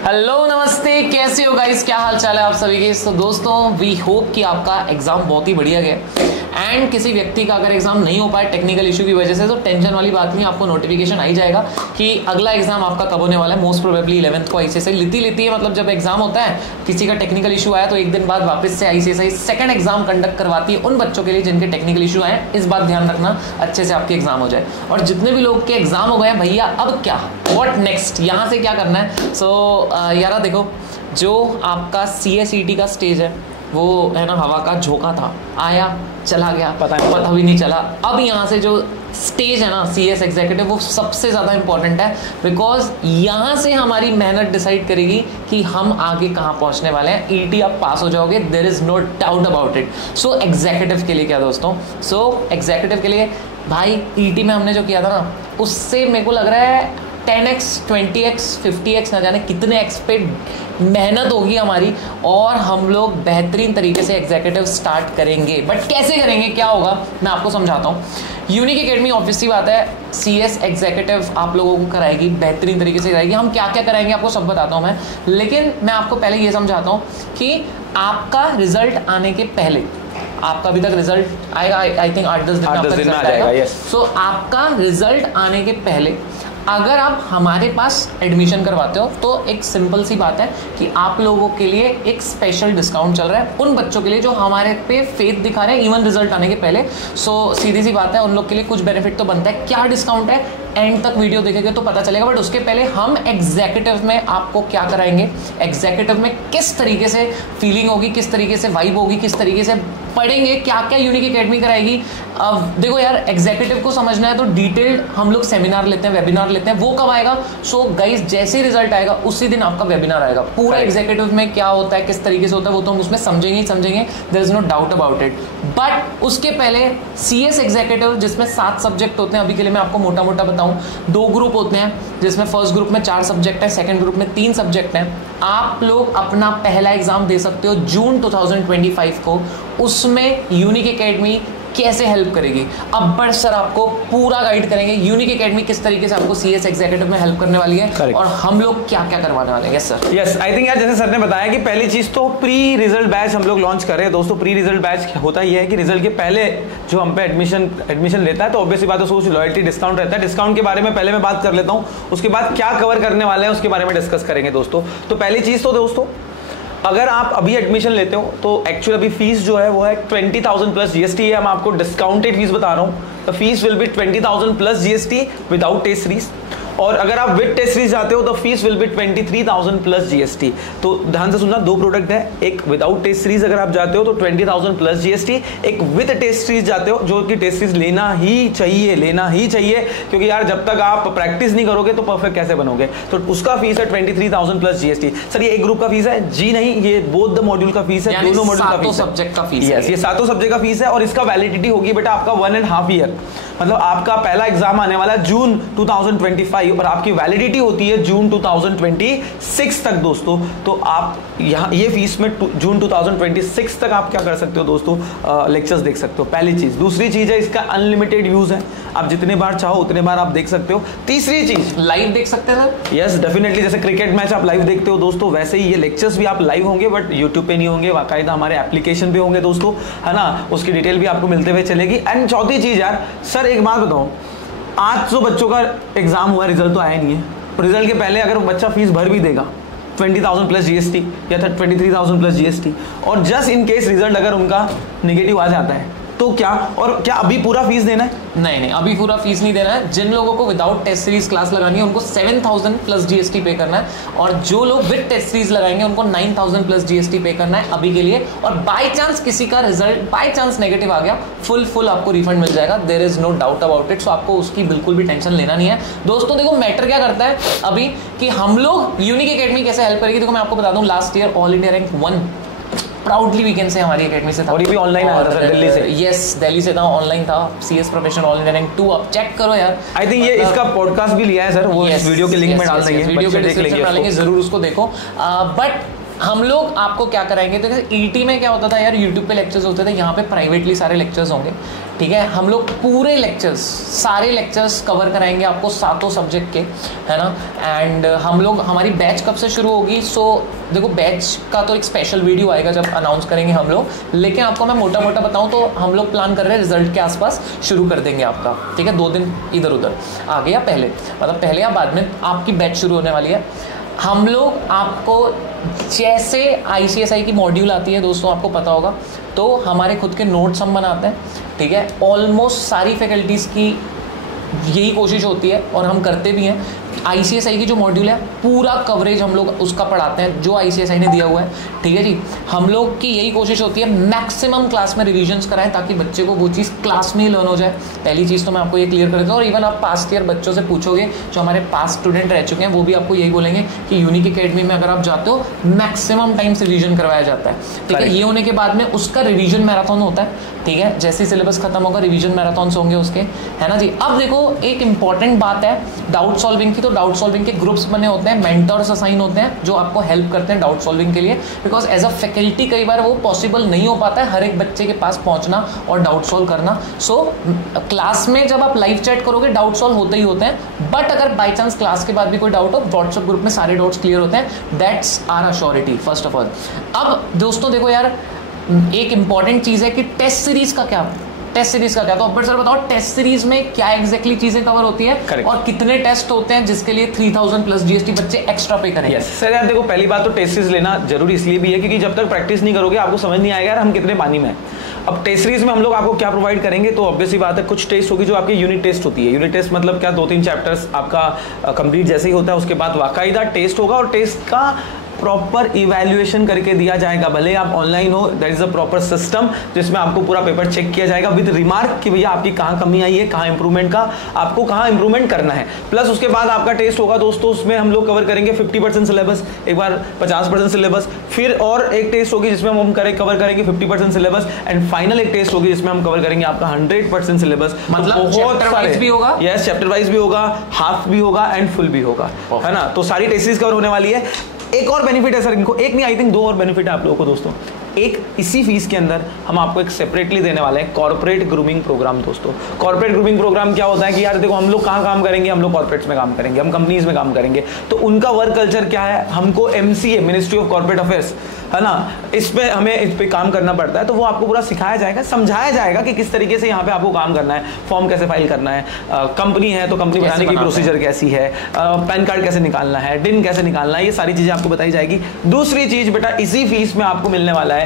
Hello नमस्ते, कैसे हो गाइस? क्या हाल चाल है आप सभी के? तो दोस्तों वी होप कि आपका एग्जाम बहुत ही बढ़िया गया एंड किसी व्यक्ति का अगर एग्जाम नहीं हो पाए टेक्निकल इशू की वजह से तो टेंशन वाली बात नहीं, आपको नोटिफिकेशन आ ही जाएगा कि अगला एग्जाम आपका कब होने वाला है। मोस्ट प्रोबेबली 11th को आईसीएसआई लेती है, मतलब जब एग्जाम होता है किसी का टेक्निकल इशू आया तो एक दिन बाद वापस से आईसीएसआई सेकंड एग्जाम कंडक्ट करवाती है उन बच्चों के लिए जिनके टेक्निकल इशू आए। इस बात ध्यान रखना, अच्छे से आपके एग्जाम हो जाए। और जितने भी लोग के एग्जाम हो गए भैया, अब क्या, व्हाट नेक्स्ट, यहाँ से क्या करना है? सो यारा देखो, जो आपका CSET का स्टेज है वो है ना, हवा का झोंका था, आया चला गया, पता भी नहीं चला। अब यहाँ से जो स्टेज है ना CS एग्जीक्यूटिव, वो सबसे ज़्यादा इंपॉर्टेंट है बिकॉज यहाँ से हमारी मेहनत डिसाइड करेगी कि हम आगे कहाँ पहुँचने वाले हैं। ET आप पास हो जाओगे, there is no doubt about it. So executive के लिए क्या दोस्तों, एग्जीक्यूटिव के लिए भाई ET में हमने जो किया था ना, उससे मेरे को लग रहा है 10x 20x 50x ना जाने कितने एक्स पे मेहनत होगी हमारी, और हम लोग बेहतरीन तरीके से एग्जीक्यूटिव स्टार्ट करेंगे। बट कैसे करेंगे, क्या होगा, मैं आपको समझाता हूँ। यूनिक एकेडमी ऑब्वियसली बात है CS एग्जीक्यूटिव आप लोगों को कराएगी, बेहतरीन तरीके से कराएगी। हम क्या क्या कराएंगे आपको सब बताता हूँ मैं, लेकिन मैं आपको पहले ये समझाता हूँ कि आपका रिजल्ट आने के पहले, आपका अभी तक रिजल्ट आएगा आई थिंक 8-10 दिन में आपका रिजल्ट आएगा। सो आपका रिजल्ट आने के पहले अगर आप हमारे पास एडमिशन करवाते हो तो एक सिंपल सी बात है कि आप लोगों के लिए एक स्पेशल डिस्काउंट चल रहा है उन बच्चों के लिए जो हमारे पे फेथ दिखा रहे हैं इवन रिजल्ट आने के पहले। सो सीधी सी बात है, उन लोग के लिए कुछ बेनिफिट तो बनता है। क्या डिस्काउंट है, एंड तक वीडियो देखेंगे तो पता चलेगा। बट उसके पहले हम एग्जीक्यूटिव में आपको क्या कराएंगे, एग्जीक्यूटिव में किस तरीके से फीलिंग होगी, किस तरीके से वाइब होगी, किस तरीके से पढ़ेंगे, क्या क्या यूनिक एकेडमी कराएगी। अब देखो यार, एग्जीक्यूटिव को समझना है तो डिटेल्ड हम लोग सेमिनार लेते हैं, वेबिनार लेते हैं। वो कब आएगा? सो गाइस, जैसे ही रिजल्ट आएगा उसी दिन आपका वेबिनार आएगा। पूरा एग्जीक्यूटिव में क्या होता है, किस तरीके से होता है, वो तो हम उसमें समझेंगे, there is no doubt about it. But उसके पहले CS एग्जीक्यूटिव जिसमें 7 सब्जेक्ट होते हैं, अभी के लिए मैं आपको मोटा मोटा बताऊं, 2 ग्रुप होते हैं जिसमें फर्स्ट ग्रुप में 4 सब्जेक्ट है, सेकंड ग्रुप में 3 सब्जेक्ट हैं। आप लोग अपना पहला एग्जाम दे सकते हो जून 2025 को। उसमें यूनिक एकेडमी कैसे हेल्प करेगी, अब्बर सर आपको पूरा गाइड करेंगे। यूनिक एकेडमी किस तरीके से आपको CS एग्जीक्यूटिव में हेल्प करने वाली है, Correct. और हम लोग क्या क्या करवाने वाले हैं। Yes sir, yes I think यार, जैसे सर ने बताया कि पहली चीज तो प्री रिजल्ट बैच हम लोग लॉन्च कर रहे हैं दोस्तों। प्री रिजल्ट बैच होता ही है कि रिजल्ट के पहले जो हम पे एडमिशन लेता है तो ऑब्वियसली बात है उसको लॉयल्टी डिस्काउंट रहता है। डिस्काउंट के बारे में पहले मैं बात कर लेता हूँ, उसके बाद क्या कवर करने वाले हैं उसके बारे में डिस्कस करेंगे दोस्तों। तो पहली चीज तो दोस्तों, अगर आप अभी एडमिशन लेते हो तो एक्चुअली अभी फीस जो है वो है 20,000 प्लस GST है। मैं आपको डिस्काउंटेड फीस बता रहा हूँ। The fees will be 20,000 plus GST without test series, और अगर आप विद टेस्ट सीरीज जाते हो तो fees will be 23,000 plus GST। तो ध्यान से सुनना, 2 प्रोडक्ट है, एक विदाउट टेस्ट सीरीज अगर आप जाते हो तो 20,000 प्लस GST, एक विद टेस्ट सीरीज जाते हो जो कि टेस्ट सीरीज लेना ही चाहिए, क्योंकि यार जब तक आप प्रैक्टिस नहीं करोगे तो परफेक्ट कैसे बनोगे। तो उसका फीस है 23,000 प्लस GST। सर ये एक ग्रुप का फीस है जी? नहीं, ये बोथ द मॉड्यूल का फीस है, दोनों मॉड्यूल का फीस है, सब्जेक्ट का फीस है। ये 7 सब्जेक्ट का फीस है, और इसका वैलिडिटी होगी बेटा आपका 1.5 ईयर। मतलब आपका पहला एग्जाम आने वाला है जून 2025 और आपकी वैलिडिटी होती है जून 2026 तक दोस्तों। तो आप यहाँ ये फीस में जून 2026 तक आप क्या कर सकते हो दोस्तों, लेक्चर्स देख सकते हो, पहली चीज। दूसरी चीज है इसका अनलिमिटेड यूज है, आप जितने बार चाहो उतने बार आप देख सकते हो। तीसरी चीज, लाइव देख सकते हैं सर। यस डेफिनेटली, जैसे क्रिकेट मैच आप लाइव देखते हो दोस्तों, वैसे ही ये लेक्चर्स भी आप लाइव होंगे, बट यूट्यूब पे नहीं होंगे, बाकायदा हमारे एप्लीकेशन पे होंगे दोस्तों, है ना। उसकी डिटेल भी आपको मिलते हुए चलेगी। एंड चौथी चीज यार, सर एक बात बताओ, आज जो बच्चों का एग्जाम हुआ, रिजल्ट तो आया नहीं है, रिजल्ट के पहले अगर बच्चा फीस भर भी देगा 20,000 प्लस GST या 23,000 प्लस GST, और जस्ट इन केस रिजल्ट अगर उनका नेगेटिव आ जाता है तो क्या, और क्या अभी पूरा फीस देना है? नहीं, अभी पूरा फीस नहीं देना है। जिन लोगों को विदाउट टेस्ट सीरीज क्लास लगानी है उनको 7,000 प्लस GST पे करना है, और जो लोग विद टेस्ट सीरीज लगाएंगे उनको 9,000 प्लस GST पे करना है अभी के लिए। और बाय चांस किसी का रिजल्ट बाय चांस नेगेटिव आ गया, फुल आपको रिफंड मिल जाएगा, there is no doubt about it. So आपको उसकी बिल्कुल भी टेंशन लेना नहीं है दोस्तों। देखो मैटर क्या करता है अभी कि हम लोग यूनिक एकेडमी कैसे हेल्प करेगी। देखो मैं आपको बता दूं, last year all India rank 1 proudly weekend से हमारी एकेडमी से था, और ये भी ऑनलाइन आया था दिल्ली से। यस, दिल्ली से था, ऑनलाइन था। CS professional all India rank 2 आप चेक करो यार। आई थिंक ये इसका पॉडकास्ट भी लिया है सर, वो इस वीडियो के लिंक में डाल देंगे, वीडियो के डिस्क्रिप्शन में डालेंगे, जरूर उसको देखो। बट हम लोग आपको क्या कराएंगे, तो जैसे ईटी में क्या होता था यार, यूट्यूब पे लेक्चर्स होते थे, यहाँ पे प्राइवेटली सारे लेक्चर्स होंगे, ठीक है। हम लोग पूरे लेक्चर्स, सारे लेक्चर्स कवर कराएंगे आपको, सातों सब्जेक्ट के, है ना। एंड हम लोग, हमारी बैच कब से शुरू होगी, सो देखो बैच का तो एक स्पेशल वीडियो आएगा जब अनाउंस करेंगे हम लोग, लेकिन आपको मैं मोटा मोटा बताऊं तो हम लोग प्लान कर रहे हैं रिजल्ट के आसपास शुरू कर देंगे आपका, ठीक है। 2 दिन इधर उधर आगे या पहले, मतलब पहले या बाद में आपकी बैच शुरू होने वाली है। हम लोग आपको, जैसे ICSI की मॉड्यूल आती है दोस्तों, आपको पता होगा, तो हमारे खुद के नोट्स हम बनाते हैं, ठीक है। ऑलमोस्ट सारी फैकल्टीज़ की यही कोशिश होती है और हम करते भी हैं। ICSI की जो मॉड्यूल है पूरा कवरेज हम लोग उसका पढ़ाते हैं जो ICSI ने दिया हुआ है, ठीक है जी। हम लोग की यही कोशिश होती है मैक्सिमम क्लास में रिविजन्स कराएं ताकि बच्चे को वो चीज़ क्लास में ही लर्न हो जाए। पहली चीज़ तो मैं आपको ये क्लियर कर देता हूँ। और इवन आप पास्ट ईयर बच्चों से पूछोगे, जो हमारे पास स्टूडेंट रह चुके हैं, वो भी आपको यही बोलेंगे कि यूनिक एकेडमी में अगर आप जाते हो मैक्सिमम टाइम्स रिविजन करवाया जाता है, ठीक है। ये होने के बाद में उसका रिविजन मैराथन होता है, ठीक है। जैसे सिलेबस खत्म होगा रिविजन मैराथन्स होंगे उसके, है ना जी। अब देखो एक इंपॉर्टेंट बात है डाउट सॉल्विंग की, तो डाउट सॉल्विंग के ग्रुप्स बने होते हैं, मेंटर्स असाइन होते हैं जो आपको हेल्प करते हैं डाउट सॉल्विंग के लिए, बिकॉज एज अ फैकल्टी कई बार वो पॉसिबल नहीं हो पाता है हर एक बच्चे के पास पहुंचना और डाउट सॉल्व करना। सो क्लास में जब आप लाइव चैट करोगे डाउट सॉल्व होते ही होते हैं, बट अगर बाई चांस क्लास के बाद भी कोई डाउट हो, व्हाट्सएप ग्रुप में सारे डाउट्स क्लियर होते हैं। That's our assurity first of all. अब दोस्तों देखो यार, एक इंपॉर्टेंट चीज है कि टेस्ट सीरीज का क्या, टेस्ट सीरीज का क्या, तो अब्बर सर बताओ टेस्ट सीरीज में क्या एग्जैक्टली चीजें कवर होती है। Correct. और कितने टेस्ट होते हैं जिसके लिए 3000 प्लस GST बच्चे एक्स्ट्रा पे करेंगे। yes. सर यार देखो, पहली बात तो टेस्ट सीरीज लेना जरूरी इसलिए भी है क्योंकि जब तक प्रैक्टिस नहीं करोगे आपको समझ नहीं आएगा यार हम कितने पानी में हैं। अब टेस्ट सीरीज में हम लोग आपको क्या प्रोवाइड करेंगे, तो ऑब्वियसली बात है कुछ टेस्ट होगी जो आपकी यूनिट टेस्ट होती है। यूनिट टेस्ट मतलब क्या, 2-3 चैप्टर्स आपका कंप्लीट जैसे ही होता है उसके बाद वाकायदा टेस्ट होगा और टेस्ट का प्रॉपर इवैल्यूएशन करके दिया जाएगा। भले आप ऑनलाइन हो, that is a proper system जिसमें आपको पूरा पेपर चेक किया जाएगा विद रिमार्क कि भैया आपकी कहाँ कमी आई है, कहाँ इंप्रूवमेंट का आपको कहाँ इंप्रूवमेंट करना है। प्लस उसके बाद आपका टेस्ट होगा दोस्तों, उसमें हम लोग कवर करेंगे 50% सिलेबस, एक बार 50% सिलेबस, फिर और एक टेस्ट होगी जिसमें हम कवर करेंगे 50% सिलेबस, एंड फाइनल एक टेस्ट होगी जिसमें हम कवर करेंगे आपका 100% सिलेबस। मतलब चैप्टर वाइज भी होगा, यस चैप्टर वाइज भी होगा, हाफ भी होगा एंड फुल भी होगा, है ना। तो सारी टेस्ट कवर होने वाली है। एक और बेनिफिट है सर इनको, एक नहीं आई थिंक 2 और बेनिफिट है आप लोगों को दोस्तों। एक इसी फीस के अंदर हम आपको एक सेपरेटली देने वाले हैं कॉर्पोरेट ग्रूमिंग प्रोग्राम दोस्तों। कॉर्पोरेट ग्रूमिंग प्रोग्राम क्या होता है कि यार देखो हम लोग कहाँ काम करेंगे, हम लोग कॉर्पोरेट्स में काम करेंगे, हम कंपनीज में काम करेंगे, तो उनका वर्क कल्चर क्या है, हमको MCA ministry of corporate affairs, है ना, इस पे हमें इस पे काम करना पड़ता है। तो वो आपको पूरा सिखाया जाएगा, समझाया जाएगा कि किस तरीके से यहाँ पे आपको काम करना है, फॉर्म कैसे फाइल करना है, कंपनी है तो कंपनी बनाने की प्रोसीजर कैसी है, पैन कार्ड कैसे निकालना है, डिन कैसे निकालना है, ये सारी चीज़ें आपको बताई जाएगी। दूसरी चीज़ बेटा, इसी फीस में आपको मिलने वाला है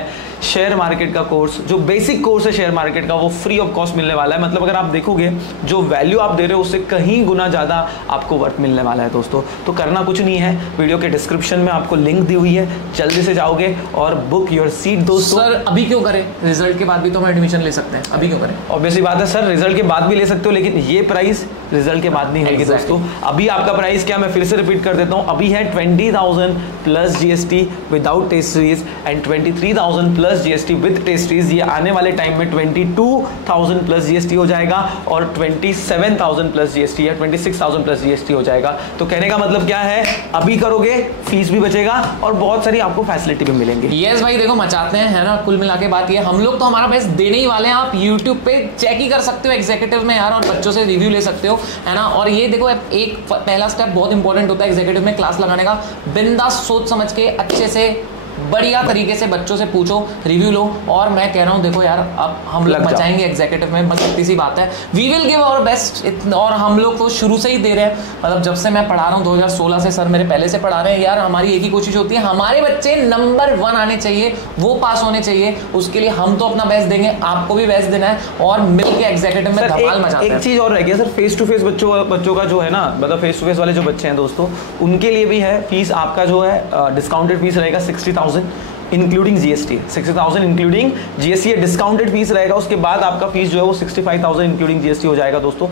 शेयर मार्केट का कोर्स, जो बेसिक कोर्स है शेयर मार्केट का वो फ्री ऑफ कॉस्ट मिलने वाला है। मतलब अगर आप देखोगे जो वैल्यू आप दे रहे हो उससे कहीं गुना ज़्यादा आपको वर्थ मिलने वाला है दोस्तों। तो करना कुछ नहीं है, वीडियो के डिस्क्रिप्शन में आपको लिंक दी हुई है, जल्दी से जाओगे और बुक योर सीट दोस्तों। सर अभी क्यों करें, रिजल्ट के बाद भी तो हम एडमिशन ले सकते हैं, अभी क्यों करें? ऑब्वियसली बात है सर, रिजल्ट के बाद भी ले सकते हो, लेकिन ये प्राइस रिजल्ट के बाद नहीं होगी दोस्तों। अभी आपका प्राइस क्या, मैं फिर से रिपीट कर देता हूँ, अभी है 20,000 plus GST without test series and 23,000 plus GST with test series. ये आने वाले टाइम में 22,000 प्लस GST हो जाएगा और 27,000 प्लस GST या 26,000 प्लस GST हो जाएगा। तो कहने का मतलब क्या है, अभी करोगे फीस भी बचेगा और बहुत सारी आपको फैसिलिटी भी मिलेंगी। यस भाई देखो मचाते हैं, है ना। कुल मिला के बात ये, हम लोग तो हमारा बेस्ट देने ही वाले हैं। आप YouTube पे चेक ही कर सकते हो एग्जीक्यूटिव में यार, और बच्चों से रिव्यू ले सकते हो, है ना। और ये देखो एक पहला स्टेप बहुत इंपॉर्टेंट होता है एग्जीक्यूटिव में क्लास लगाने का। बिंदास सोच समझ के अच्छे से बढ़िया तरीके से बच्चों से पूछो, रिव्यू लो। और मैं कह रहा हूँ देखो यार, अब हम लोग बचाएंगे एग्जीक्यूटिव में, बस इतनी सी बात है। We will give our best. और हम लोग तो शुरू से ही दे रहे हैं, मतलब जब से मैं पढ़ा रहा हूँ 2016 से, सर मेरे पहले से पढ़ा रहे हैं यार। हमारी एक ही कोशिश होती है, हमारे बच्चे नंबर 1 आने चाहिए, वो पास होने चाहिए। उसके लिए हम तो अपना बेस्ट देंगे, आपको भी बेस्ट देना है, और मिलके एग्जीक्यूटिव में धमाल मचाते हैं। एक चीज और रह गया सर, फेस टू फेस बच्चों का जो है ना, मतलब फेस टू फेस वाले जो बच्चे हैं दोस्तों, उनके लिए भी है फीस आपका जो है डिस्काउंटेड फीस रहेगा 60,000, including GST, 60,000 including GST, discounted fees रहेगा। उसके बाद आपका फीस जो है वो 65,000 इंक्लूडिंग जीएसटी हो जाएगा दोस्तों।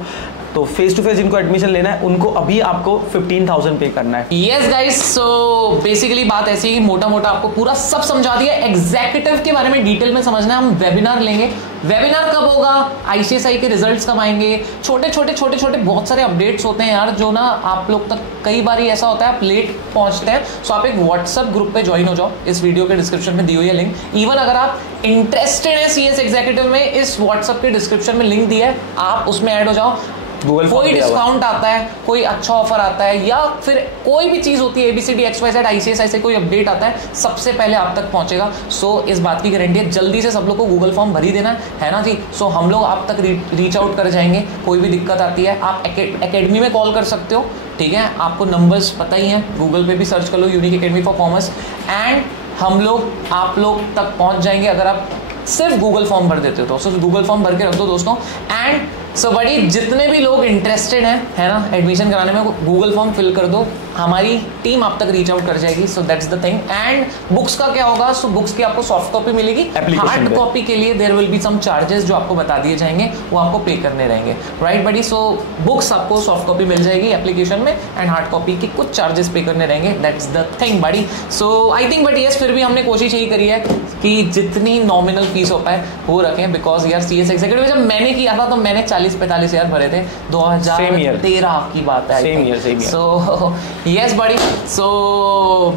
तो फेस टू फेस जिनको एडमिशन लेना है उनको अभी आपको 15,000 पे करना है। यस गाइस, सो बेसिकली बात ऐसी है कि मोटा मोटा आपको पूरा सब समझा दिया। एग्जीक्यूटिव के बारे में डिटेल में समझना है, हम वेबिनार लेंगे। वेबिनार कब होगा? आईसीएसआई के रिजल्ट्स कब आएंगे? छोटे छोटे बहुत सारे अपडेट्स होते हैं यार, जो ना आप लोग तक कई बार ऐसा होता है आप लेट पहुंचते हैं। सो आप एक व्हाट्सएप ग्रुप पे ज्वाइन हो जाओ, इस वीडियो के डिस्क्रिप्शन में दी हुई है लिंक। इवन अगर आप इंटरेस्टेड है सीएस एग्जीक्यूटिव में, इस व्हाट्सएप के डिस्क्रिप्शन में लिंक दिया है, आप उसमें ऐड हो जाओ। कोई डिस्काउंट आता है, कोई अच्छा ऑफर आता है, या फिर कोई भी चीज होती है ABCD XYZ ICSI से कोई अपडेट आता है, सबसे पहले आप तक पहुंचेगा। सो इस बात की गारंटी है, जल्दी से सब लोग को गूगल फॉर्म भर ही देना है ना जी। सो हम लोग आप तक रीच आउट कर जाएंगे। कोई भी दिक्कत आती है आप एकेडमी में कॉल कर सकते हो, ठीक है? आपको नंबर्स पता ही हैं, गूगल पे भी सर्च कर लो unique academy for commerce, and हम लोग आप लोग तक पहुंच जाएंगे अगर आप सिर्फ गूगल फॉर्म भर देते हो। तो सिर्फ गूगल फॉर्म भर के रख दो दोस्तों। एंड सो बड़ी जितने भी लोग इंटरेस्टेड हैं, है ना, एडमिशन कराने में, गूगल फॉर्म फिल कर दो, हमारी टीम आप तक रीच आउट कर जाएगी। So that's the thing. And books का क्या होगा? सो बुक्स की आपको सॉफ्ट कॉपी मिलेगी, हार्ड कॉपी के लिए there will be some charges जो आपको बता दिए जाएंगे, वो आपको पे करने रहेंगे, राइट बडी? सो बुक्स आपको सॉफ्ट कॉपी मिल जाएगी एप्लीकेशन में, एंड हार्ड कॉपी के कुछ चार्जेस पे करने रहेंगे। That's the thing buddy. So I think but yes, फिर भी हमने कोशिश यही करी है कि जितनी नॉमिनल फीस हो पाए वो रखें, बिकॉज यार सीएस एग्जीक्यूटिव जब मैंने किया था तो मैंने 40-45 हज़ार भरे थे, 2013 की बात है। सो यस बड़ी, सो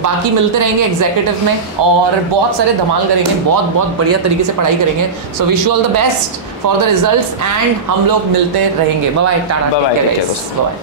बाकी मिलते रहेंगे एग्जीक्यूटिव में और बहुत सारे धमाल करेंगे, बहुत बढ़िया तरीके से पढ़ाई करेंगे। So wish you all the best for the results, and हम लोग मिलते रहेंगे। Bye bye, tata, bye bye.